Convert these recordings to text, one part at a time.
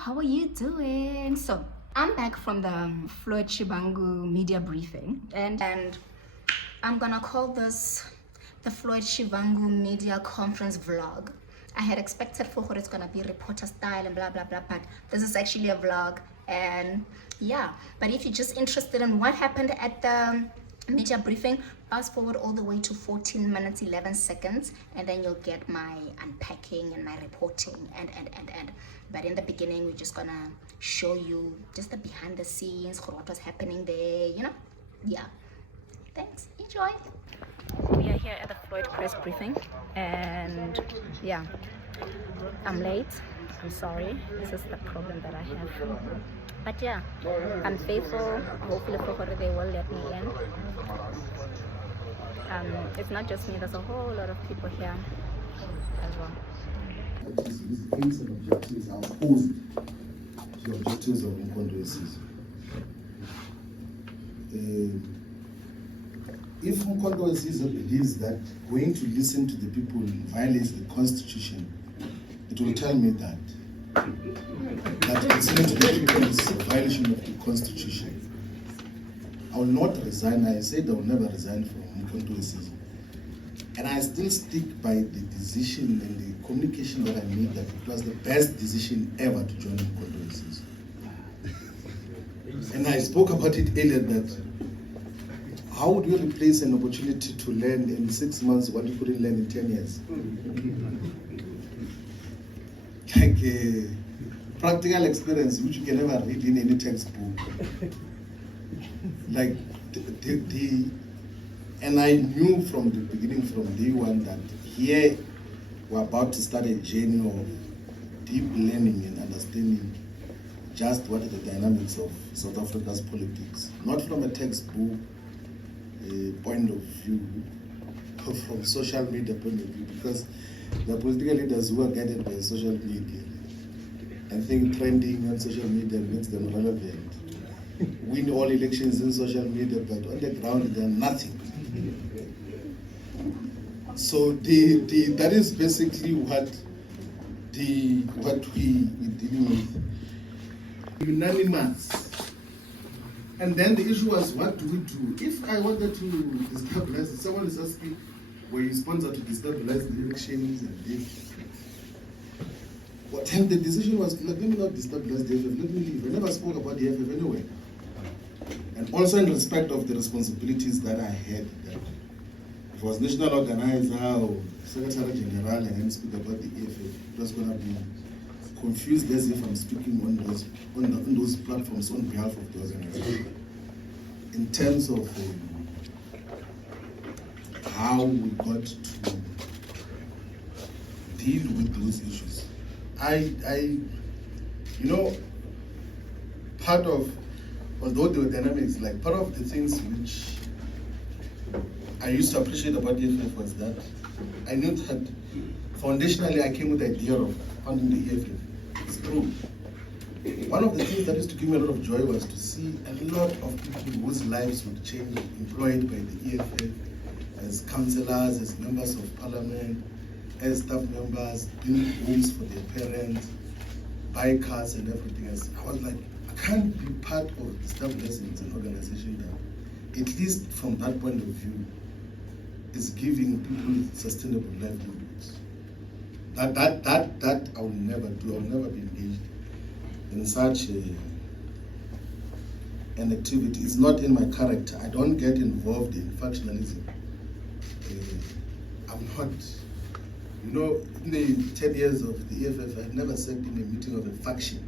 how are you doing? So I'm back from the Floyd Shivambu media briefing, and I'm gonna call this the Floyd Shivambu media conference vlog. I had expected for what it's gonna be reporter style and blah blah blah, but this is actually a vlog. And yeah, but if you're just interested in what happened at the media briefing, fast forward all the way to 14 minutes 11 seconds, and then you'll get my unpacking and my reporting and but in the beginning we're just gonna show you just the behind the scenes, what was happening there, you know. Yeah, thanks, enjoy. We are here at the Floyd press briefing, and yeah, I'm late, I'm sorry, this is the problem that I have. But yeah, I'm faithful. Hopefully they will let me in. It's not just me, there's a whole lot of people here as well. These aims and objectives are opposed to the objectives of Mpho. If Mpho believes that going to listen to the people violates the Constitution, it will tell me that listening to the people is a violation of the Constitution. I will not resign. I said I will never resign from Mpho. And I still stick by the decision and the communication that I made that it was the best decision ever to join Mpho. And I spoke about it earlier that how would you replace an opportunity to learn in 6 months what you couldn't learn in 10 years? Like a practical experience which you can never read in any textbook. Like and I knew from the beginning, from day one, that here we're about to start a journey of deep learning and understanding just what are the dynamics of South Africa's politics. Not from a textbook point of view, but from social media point of view, because the political leaders who are guided by social media, I think trending on social media makes them relevant. Win all elections in social media, but on the ground they're nothing. So that is basically what we're dealing with. Unanimous. And then the issue was, what do we do? If I wanted to destabilize, someone is asking, were you sponsored to destabilize the elections and this? But then the decision was, let me not destabilize the EFF, let me leave. I never spoke about the EFF anyway. And also in respect of the responsibilities that I had, that if I was national organizer or secretary general and then speak about the EFF, it was going to be confused as if I'm speaking on those platforms on behalf of the organization. In terms of how we got to deal with those issues. Part of, although there were dynamics, like part of the things which I used to appreciate about the EFF was that I knew that foundationally I came with the idea of founding the EFF. It's true. One of the things that used to give me a lot of joy was to see a lot of people whose lives would change, employed by the EFF as councillors, as members of parliament, as staff members, building homes for their parents, buy cars and everything else. I was like, I can't be part of establishing an organization that, at least from that point of view, is giving people sustainable livelihoods. That I will never do. I will never be engaged in such an activity. It's not in my character. I don't get involved in factionalism. I'm not, in the 10 years of the EFF, I've never sat in a meeting of a faction.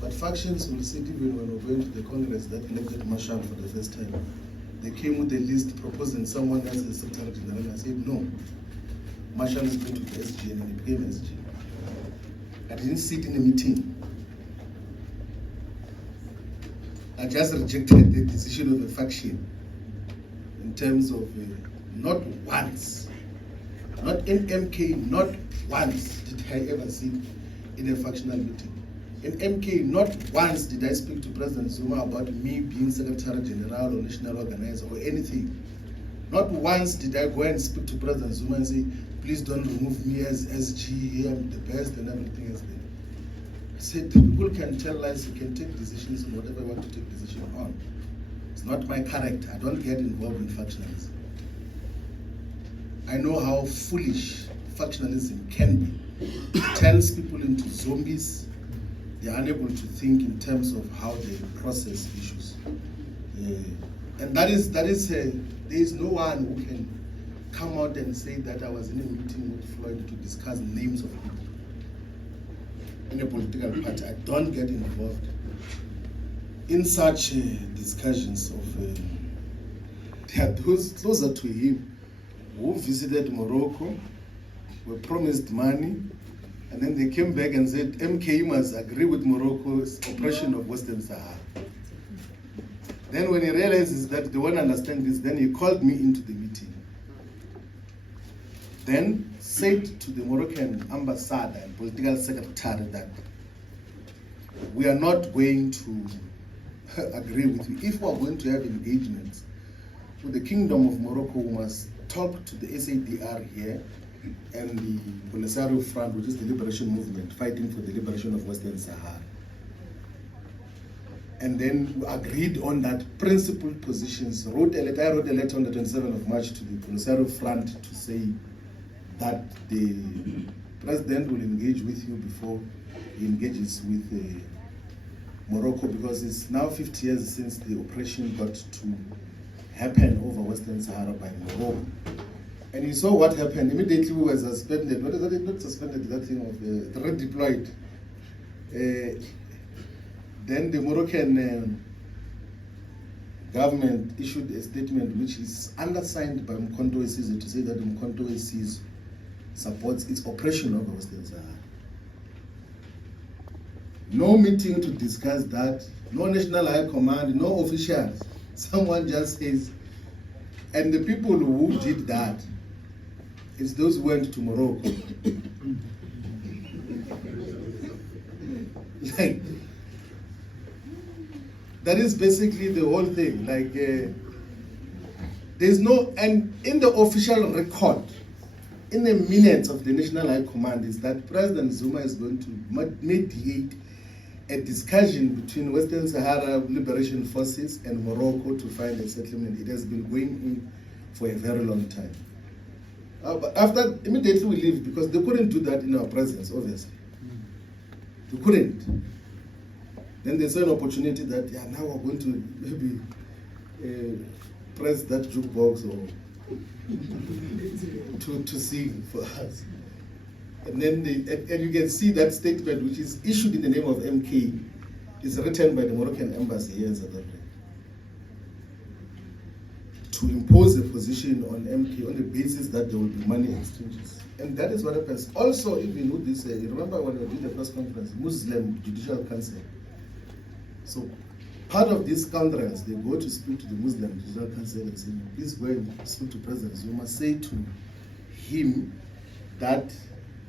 But factions will sit even when we're going to the Congress that elected Marshall for the first time. They came with a list proposing someone else as Secretary General. I said, no, Marshall is going to the SG, and he became SG. I didn't sit in a meeting. I just rejected the decision of a faction in terms of not once, not in MK, not once did I ever sit in a factional meeting. In MK, not once did I speak to President Zuma about me being Secretary General or National Organizer or anything. Not once did I go and speak to President Zuma and say, please don't remove me as SG, I'm the best and everything else. said, people can tell lies, you can take decisions on whatever you want to take decision on. It's not my character. I don't get involved in factionalism. I know how foolish factionalism can be. It turns people into zombies. They are unable to think in terms of how they process issues. And there is no one who can come out and say that I was in a meeting with Floyd to discuss names of people in a political party. I don't get involved in such discussions of. There are those closer to him who visited Morocco, were promised money, and then they came back and said MK must agree with Morocco's oppression of Western Sahara. Then when he realizes that they won't understand this, then he called me into the meeting. Then said to the Moroccan ambassador and political secretary that we are not going to agree with you. If we are going to have engagements with the Kingdom of Morocco, we must talk to the SADR here and the Polisario Front, which is the liberation movement fighting for the liberation of Western Sahara. And then we agreed on that principled positions. I wrote a letter on the 27th of March to the Polisario Front to say that the president will engage with you before he engages with Morocco, because it's now 50 years since the oppression got to happen over Western Sahara by Morocco. And you saw what happened. Immediately we were suspended. What is that? Not suspended, that thing of redeployed. Then the Moroccan government issued a statement which is undersigned by Mpho Morolane to say that Mpho Morolane supports its oppression over Western Sahara. No meeting to discuss that, no national high command, no officials. Someone just says, and the people who did that, it's those who went to Morocco. Like, that is basically the whole thing. Like, there's no, and in the official record, in the minutes of the National High Command, is that President Zuma is going to mediate a discussion between Western Sahara Liberation Forces and Morocco to find a settlement. It has been going in for a very long time. But after, immediately we leave, because they couldn't do that in our presence, obviously. They couldn't. Then they saw an opportunity that, yeah, now we're going to maybe press that jukebox or to sing for us. And then and you can see that statement, which is issued in the name of MK, is written by the Moroccan embassy here in South Africa, to impose a position on MK on the basis that there will be money exchanges. And that is what happens. Also, even with this, you remember when we did the press conference, Muslim Judicial Council. So part of this conference, they go to speak to the Muslim Judicial Council and say, please go and speak to President Zuma, say to him that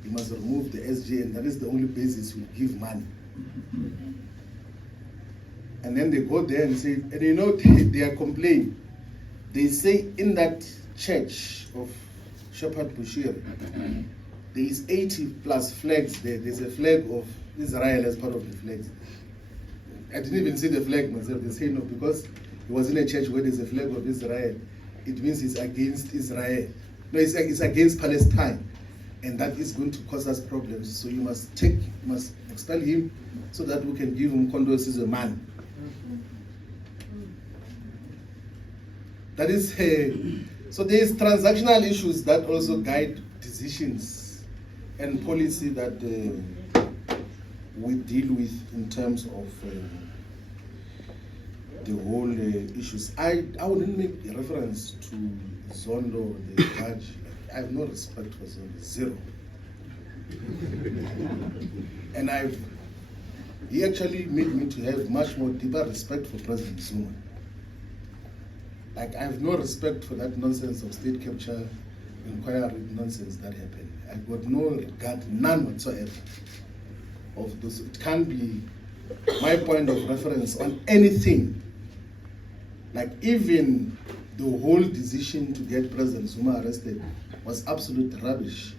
he must remove the SJ, and that is the only basis we'll give money. And then they go there and say, and you know, they are complaining. They say in that church of Shepherd Bushir, there is 80 plus flags there. There's a flag of Israel as part of the flags. I didn't even see the flag myself. They say no, because it was in a church where there's a flag of Israel. It means it's against Israel. No, it's against Palestine. And that is going to cause us problems. So you must expel him so that we can give him condolences as a man. That is, so there is transactional issues that also guide decisions and policy that we deal with in terms of the whole issues. I wouldn't make a reference to Zondo, the judge. I have no respect for Zondo, zero. And he actually made me to have much more deeper respect for President Zuma. Like, I have no respect for that nonsense of state capture inquiry nonsense that happened. I got no regard, none whatsoever of this. It can't be my point of reference on anything. Like, even the whole decision to get President Zuma arrested was absolute rubbish.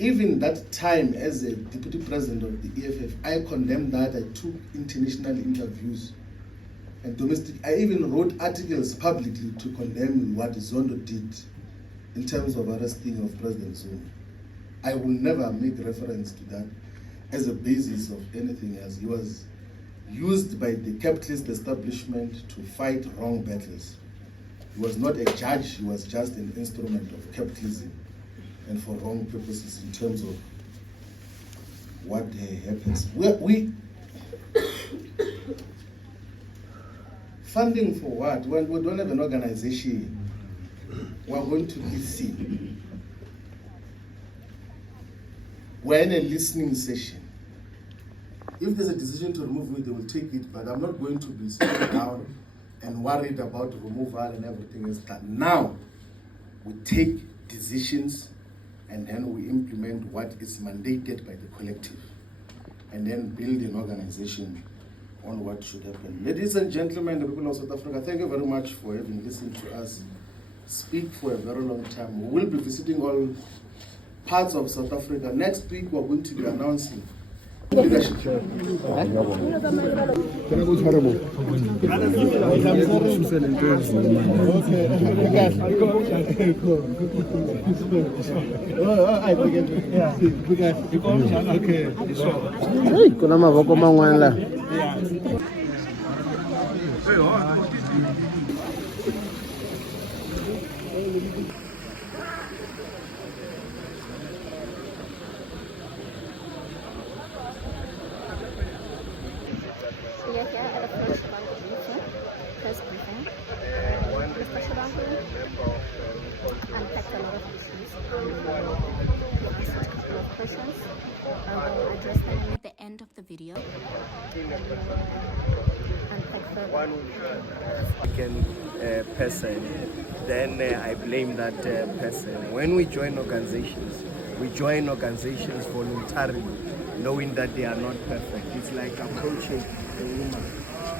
even that time as a deputy president of the EFF, I condemned that. I took international interviews and domestic. I even wrote articles publicly to condemn what Zondo did in terms of arresting of President Zuma. I will never make reference to that as a basis of anything else. He was used by the capitalist establishment to fight wrong battles. He was not a judge, he was just an instrument of capitalism and for wrong purposes in terms of what happens. We funding for what? When we don't have an organization, we're going to listen. We're in a listening session. If there's a decision to remove me, they will take it, but I'm not going to be sitting down and worried about removal and everything else. That now we take decisions and then we implement what is mandated by the collective and then build an organization on what should happen. Ladies and gentlemen, the people of South Africa, thank you very much for having listened to us speak for a very long time. We will be visiting all parts of South Africa. Next week, we're going to be announcing leadership. Kuna mavoko man'wana la. We are here at the Floyd Shivambu briefing, press briefing. Mr. Shivambu unpacked a lot of issues. He asked a couple of questions. We'll address them at the end of the video. Unpack further. Person, then I blame that person. When we join organizations voluntarily, knowing that they are not perfect. It's like approaching a woman.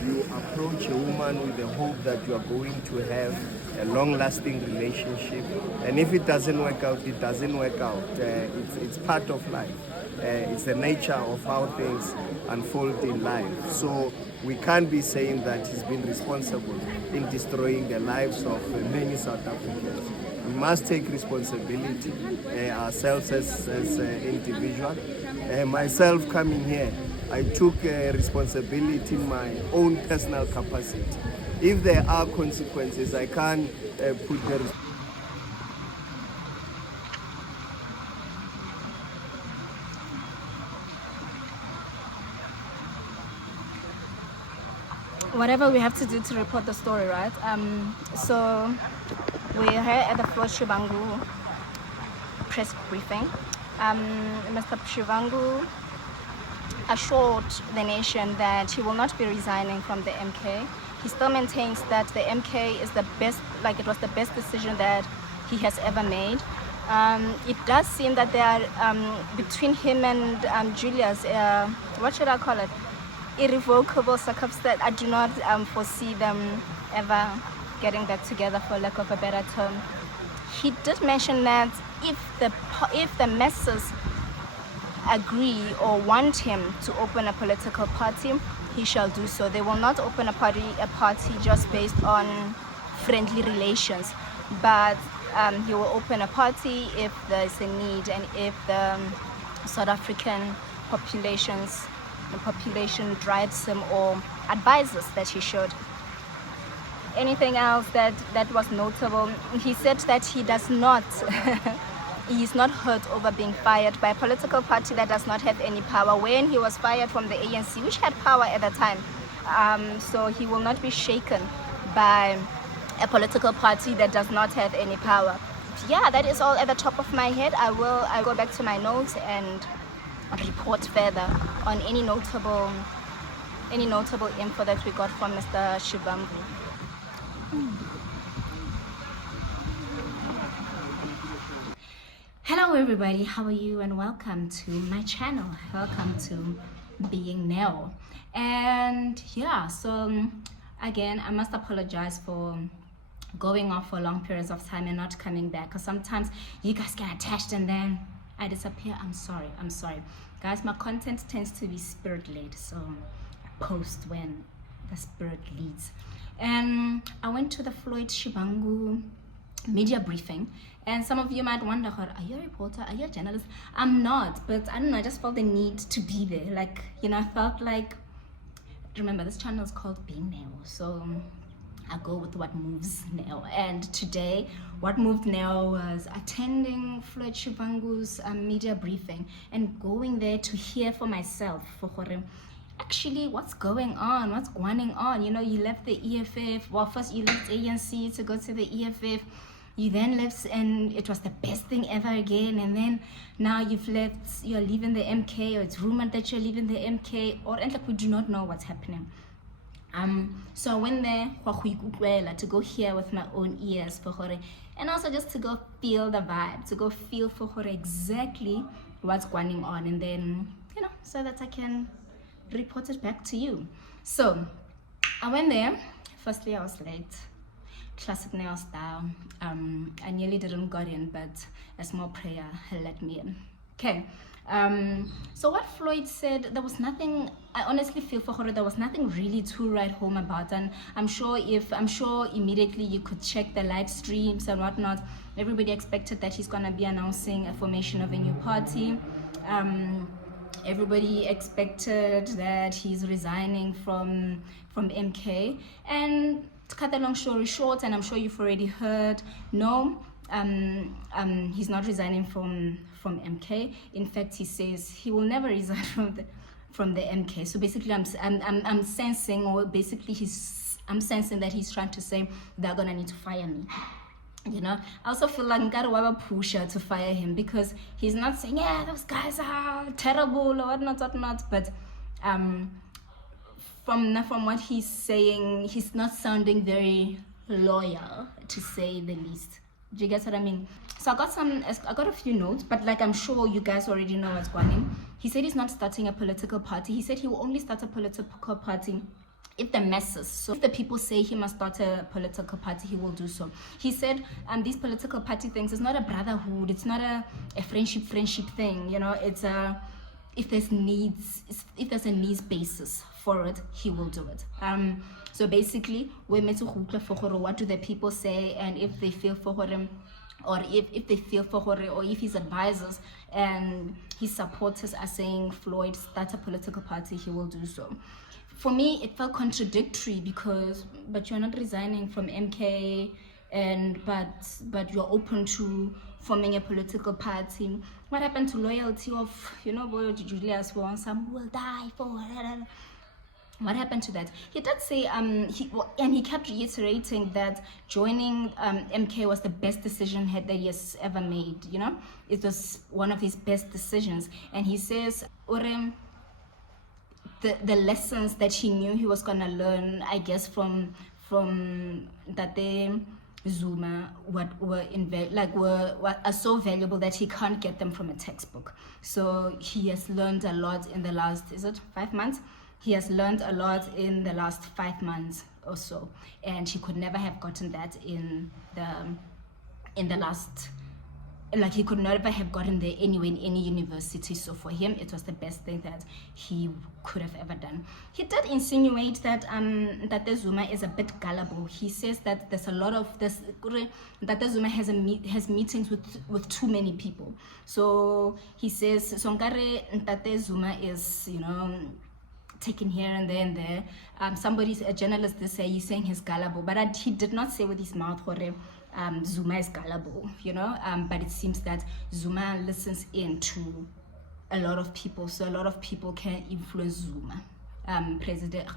You approach a woman with the hope that you are going to have a long-lasting relationship, and if it doesn't work out, it doesn't work out. It's part of life. It's the nature of how things unfold in life. So we can't be saying that he's been responsible in destroying the lives of many South Africans. We must take responsibility ourselves as individuals. Myself coming here, I took responsibility in my own personal capacity. If there are consequences, I can't put the whatever we have to do to report the story, right? So we're here at the Floyd Shivambu press briefing. Mr. Shivambu assured the nation that he will not be resigning from the MK. He still maintains that the MK is the best, like it was the best decision that he has ever made. It does seem that there are between him and Julius, what should I call it? Irrevocable circumstance. I do not foresee them ever getting back together, for lack of a better term. He did mention that if the masses agree or want him to open a political party, he shall do so. They will not open a party just based on friendly relations, but he will open a party if there's a need and if the South African population drives him or advises that he should. Anything else that was notable? He said that he does not he is not hurt over being fired by a political party that does not have any power, when he was fired from the ANC, which had power at the time. So he will not be shaken by a political party that does not have any power. Yeah, that is all at the top of my head. I'll go back to my notes and report further on any notable info that we got from Mr. Shivambu. Hello everybody, how are you, and welcome to my channel. Welcome to Being Nell. And yeah, so again, I must apologize for going off for long periods of time and not coming back, because sometimes you guys get attached and then I disappear, I'm sorry. Guys, my content tends to be spirit-led, so I post when the spirit leads. And I went to the Floyd Shivambu media briefing, and some of you might wonder, are you a reporter, are you a journalist? I'm not, but I don't know, I just felt the need to be there. Like, I felt like, remember, this channel is called Being Now, so I go with what moves now. And today, what moved now was attending Floyd Shivambu's media briefing and going there to hear for myself, actually what's going on, what's going on. You left the EFF, well, first you left ANC to go to the EFF, you then left and it was the best thing ever again, and then now you're leaving the MK, or it's rumored that you're leaving the MK, and like we do not know what's happening. So I went there to go hear with my own ears, and also just to go feel the vibe, to go feel for exactly what's going on, and then so that I can report it back to you. So I went there. Firstly, I was late, classic Neo style. I nearly didn't got in, but a small prayer let me in. Okay. So what Floyd said, there was nothing, I honestly feel for her, there was nothing really to write home about, and I'm sure immediately you could check the live streams and whatnot, everybody expected that he's gonna be announcing a formation of a new party. Everybody expected that he's resigning from MK, and to cut the long story short, and I'm sure you've already heard, no, he's not resigning from MK. In fact, he says he will never resign from the MK. So basically, I'm sensing, or basically I'm sensing that he's trying to say they're gonna need to fire me. I also feel like I'm gonna pusher to fire him, because he's not saying, yeah, those guys are terrible or whatnot, but from what he's saying, he's not sounding very loyal, to say the least. Do you guys what I mean? So I got a few notes, but like I'm sure you guys already know what's going on. He said he's not starting a political party. He said he will only start a political party if the masses, so if the people say he must start a political party, he will do so. He said these political party things, it's not a brotherhood, it's not a friendship thing, it's if there's a needs basis for it, he will do it. So basically, we're meant to what do the people say, and if they feel for him, or if they feel for her, or if his advisors and his supporters are saying Floyd start a political party, he will do so. For me, it felt contradictory, because but you're not resigning from MK, and but you're open to forming a political party. What happened to loyalty of Julius for some will die for? What happened to that? He did say he kept reiterating that joining MK was the best decision that he has ever made. It was one of his best decisions, and he says the lessons that he knew he was gonna learn, I guess, from that Zuma, are so valuable that he can't get them from a textbook. So he has learned a lot in the last 5 months. He has learned a lot in the last 5 months or so, and he could never have gotten that in the last. Like, he could never have gotten there anyway in any university. So for him, it was the best thing that he could have ever done. He did insinuate that that the Zuma is a bit gullible. He says that there's a lot of this, that the Zuma has meetings with too many people. So he says Sonkare that the Zuma is taken here and there and there. A journalist did say he's saying he's gullible, but he did not say with his mouth Zuma is gullible, but it seems that Zuma listens in to a lot of people, so a lot of people can influence Zuma, President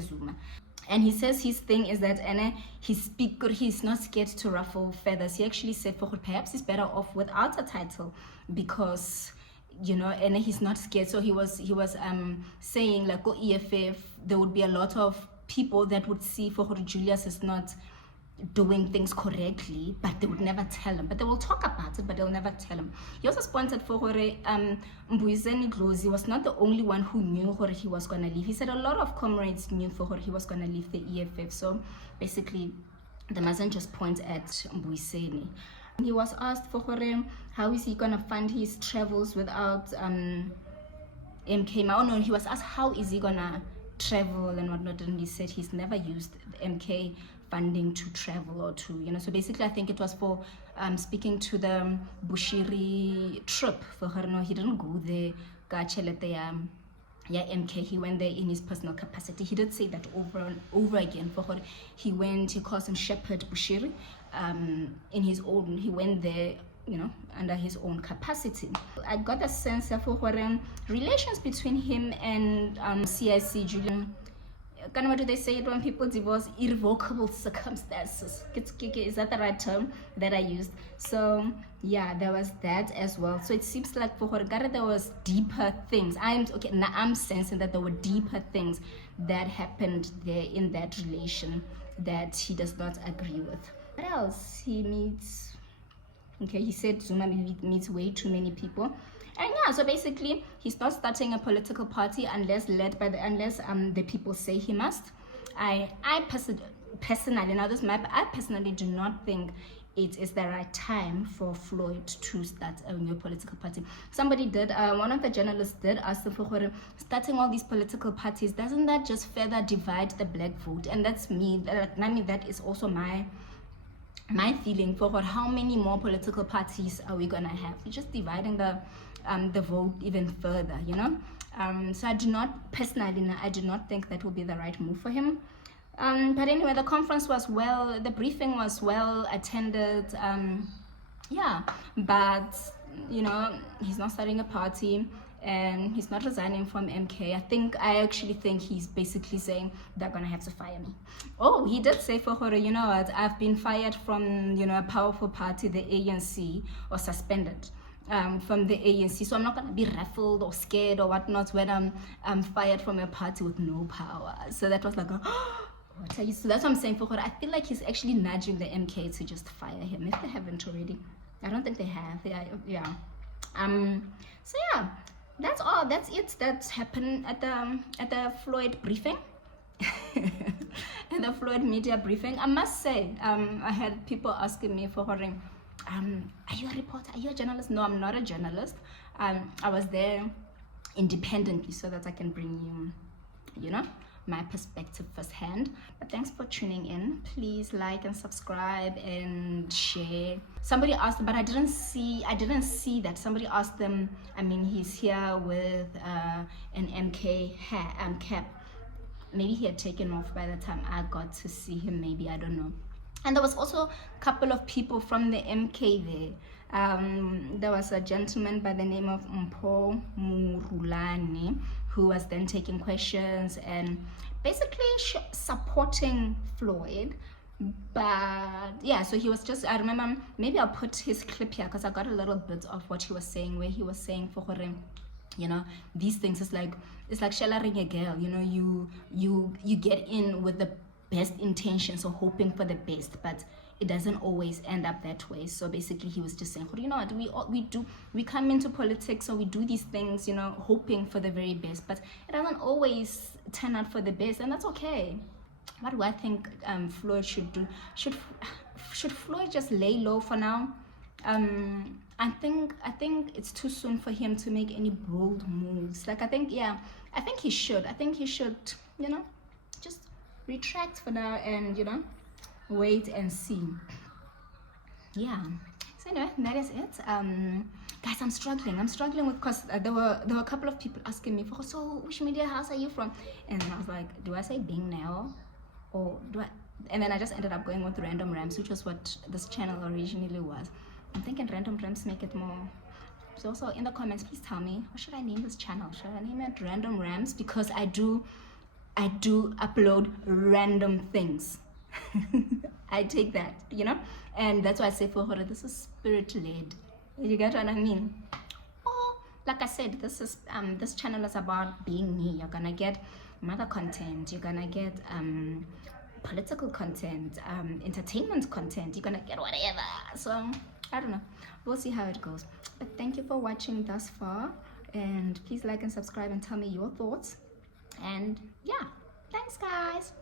Zuma. And he says his thing is that he's not scared to ruffle feathers. He actually said perhaps he's better off without a title, because and he's not scared. So he was saying like EFF, there would be a lot of people that would see Julius is not doing things correctly, but they would never tell him. But they will talk about it, but they'll never tell him. He also sponsored for Mbuyiseni Dlozi was not the only one who knew he was going to leave. He said a lot of comrades knew he was going to leave the EFF. So basically, the mustn't just point at Mbuyiseni. He was asked for how is he gonna fund his travels without MK. Oh no, he was asked how is he gonna travel and whatnot, and he said he's never used the MK funding to travel or to, you know. So basically, I think it was for speaking to the Bushiri trip for her. No, he didn't go there. Yeah, MK, he went there in his personal capacity. He did say that over and over again for her. He calls him Shepherd Bushiri. In his own, he went there, you know, under his own capacity. I got a sense of relations between him and CIC Julian. What do they say it when people divorce? Irrevocable circumstances. Is that the right term that I used? So yeah, there was that as well. So it seems like for Horgara there was deeper things. I'm sensing that there were deeper things that happened there in that relation that he does not agree with. What else? He meets. Okay, he said Zuma meets way too many people. And yeah, so basically, he's not starting a political party unless the people say he must. I personally, now this map, I personally do not think it is the right time for Floyd to start a new political party. Somebody did, one of the journalists did ask him for starting all these political parties. Doesn't that just further divide the black vote? And that's me. That is also my feeling for how many more political parties are we gonna have? We're just dividing the vote even further, you know. So I do not think that will be the right move for him. But anyway, the conference was the briefing was well attended. Yeah, but you know, he's not starting a party and he's not resigning from MK. I actually think he's basically saying they're gonna have to fire me. Oh, he did say for her, you know what, I've been fired from, you know, a powerful party, the ANC, or suspended from the ANC, so I'm not gonna be ruffled or scared or whatnot when I'm fired from a party with no power. So that was like what are you? So that's what I'm saying for her. I feel like he's actually nudging the MK to just fire him if they haven't already. I don't think they have. Yeah. So yeah, that's all. That's it. That happened at the Floyd briefing. At the Floyd media briefing. I must say, I had people asking me for her. Are you a reporter? Are you a journalist? No, I'm not a journalist. I was there independently so that I can bring you, you know, my perspective firsthand. But thanks for tuning in. Please like and subscribe and share. Somebody asked, but I didn't see that. Somebody asked them, I mean, he's here with an MK cap. Maybe he had taken off by the time I got to see him, maybe, I don't know. And there was also a couple of people from the MK there. There was a gentleman by the name of Mpho Morolane who was then taking questions and basically supporting Floyd. But yeah, so he was just, I remember, maybe I'll put his clip here because I got a little bit of what he was saying, where he was saying for him, you know, these things, it's like sharing a girl, you know, you get in with the best intentions or hoping for the best, but it doesn't always end up that way. So basically he was just saying, you know what, we come into politics, so we do these things, you know, hoping for the very best, but it doesn't always turn out for the best, and that's okay. What do I think Floyd should do? Should Floyd just lay low for now? I think it's too soon for him to make any bold moves. Like I think he should, you know, just retract for now and, you know, wait and see. Yeah, so anyway, that is it. Guys, I'm struggling with, because there were a couple of people asking me for, so which media house are you from? And I was like, do I say Bing now, or do I? And then I just ended up going with Random Rams, which was what this channel originally was. I'm thinking Random Rams make it more. So also in the comments, please tell me, what should I name this channel? Should I name it Random Rams? Because I do upload random things. I take that, you know, and that's why I say for her, this is spirit-led. You get what I mean? Oh, like I said, this channel is about being me. You're gonna get mother content, you're gonna get political content, entertainment content, you're gonna get whatever. So I don't know, we'll see how it goes. But thank you for watching thus far, and please like and subscribe and tell me your thoughts. And yeah, thanks guys.